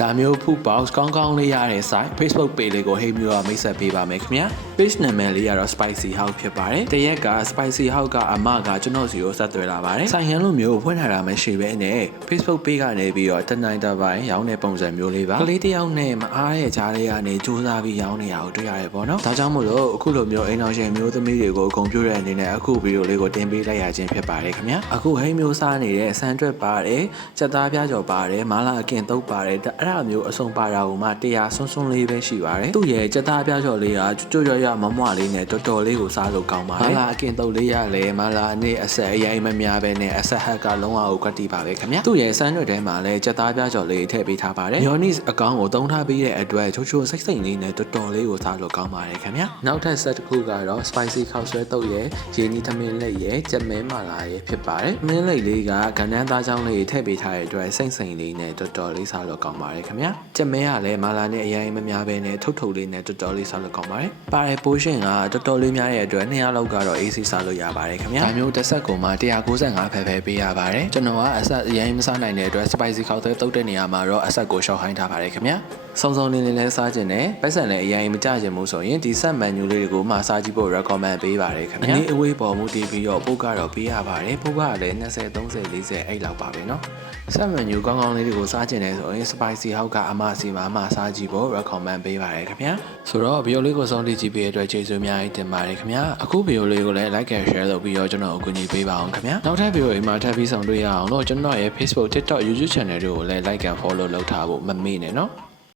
ဒါမျိုး food box ကောင်းကောင်းလေးရတဲ့ site Facebook page လေးကိုဟိမျိုးကမိတ်ဆက်ပေးပါမယ်ခင်ဗျာ page နာမည်လေးကတော့ spicy house ဖြစ်ပါတယ်တရက်က spicy house ကအမကကျွန်တော်စီကိုဆက်သွယ်လာပါတယ်ဆိုင်ဟန်လိုမျိုးဖွင့်ထားတာမရှိဘဲနဲ့ Facebook page ကနေပြီးတော့တနိုင်တပိုင်းရောင်းတဲ့ပုံစံမျိုးလေးပါကလေးတစ်ယောက်နဲ့မအားတဲ့ကြားလေးကနေစူးစမ်းပြီးရောင်းနေတာကိုတွေ့ရတယ်ပေါ့နော်ဒါကြောင့်မို့လို့အခုလိုမျိုးအိမ်အောင်ရှင်မျိုးသမီးတွေကိုဂုဏ်ပြုတဲ့အနေနဲ့အခုဗီဒီယိုလေးကိုတင်ပေးလိုက်ရခြင်းဖြစ်ပါတယ်ခင်ဗျာအခုဟိမျိုးစားနေတဲ့ဆန်တွက်ပါတယ်စက်သားပြားကြော်ပါတယ်မာလာအကင်တုပ်ပါတယ်ဒါအဲ့ဒါမျိုးအစုံပါတာကိုမှတရားဆွန်းဆွန်းလေးပဲရှိပါတယ်သူ့ရဲ့စက်သားပြားကြော်လေးကကြွကြွရရမမွလေးနဲ့တော်တော်လေးကိုစားလို့ကောင်းပါတယ်မာလာအကင်တုပ်လေးရလဲမာလာအနေအဆက်အရင်မများပဲနဲ့အဆက်ဟက်ကလုံးဝကိုကတ်တီပါပဲခင်ဗျာသူ့ရဲ့ဆန်တွက်ထဲမှာလဲစက်သားပြားကြော်လေးထည့်ပေးထားပါတယ် mayonnaise အကောင်ကိုသုံးထားပြီးတဲ့အတွက်ချိုးချိုးစိတ်စိတ်လေးနဲ့တော်တော်လေးကိုစားလို့ကောင်းပါတယ်ခင်ဗျာနောက်ထပ်ဆက်တစ်ခုကတော့ spicy ခောက်ဆွဲတုပ်ရဲ့ရင်းနီသမင်းလက်ရဲ့ကြက်မဲမာလာရဲ့ဖြစ်ပါတယ်မင်းလိတ်လေးကကဏ္ဍန်းသားချောင်းလေးထည့်ပေးထားတဲ့အတွက်စိတ်စိတ်လေးနဲ့တော်တော်လေးစားလို့ကောင်းပါတခင်ဗျာကြက်မဲကလည်းမာလာနဲ့အရင်မများပဲနဲ့ထုတ်ထုတ်လေးနဲ့တော်တော်လေးစားလို့ကောင်းပါတယ်ပါတဲ့ portion ကတော်တော်လေးများတဲ့အတွက်200လောက်ကတော့ AC စားလို့ရပါတယ်ခင်ဗျာဒါမျိုးတစ်ဆက်ကိုမှ195ဖဲဖဲပေးရပါတယ်ကျွန်တော်ကအဆက်အရင်မစားနိုင်တဲ့အတွက် spicy ခောက်ဆွဲတုပ်တဲ့နေရာမှာတော့အဆက်ကိုရှော့ဟိုင်းထားပါတယ်ခင်ဗျာစုံစုံနေနေလဲစားခြင်းနဲ့ပိုက်ဆံလည်းအရင်မကြခြင်းမို့ဆိုရင်ဒီဆက်မန်နျူလေးတွေကိုမှစားကြည့်ဖို့ recommend ပေးပါတယ်ခင်ဗျာအနေအဝေးပေါ်မူတည်ပြီးတော့ပုတ်ကတော့ပေးရပါတယ်ပုတ်ကလည်း20 30 40အဲ့လောက်ပါပဲเนาะဆက်မန်နျူကောင်းကောင်းလေးတွေကိုစားခြင်းနဲ့ဆိုရင် spicy စီဟောက်ကအမစီမှာအမစားကြည့်ဖို့ recommend ပေးပါတယ်ခင်ဗျာဆိုတော့ဗီဒီယိုလေးကိုဆုံးဖြတ်ကြည့်ပေးတဲ့အတွက်ကျေးဇူးအများကြီးတင်ပါတယ်ခင်ဗျာအခုဗီဒီယိုလေးကိုလည်း like and share လုပ်ပြီးတော့ကျွန်တော်အကူအညီပေးပါအောင်ခင်ဗျာနောက်ထပ်ဗီဒီယိုအိမ်မှာထပ်ပြီးဆောင်တွေ့ရအောင်လို့ကျွန်တော်ရဲ့ Facebook TikTok YouTube channel တွေကိုလည်း like and follow လုပ်ထားဖို့မမေ့နဲ့နော်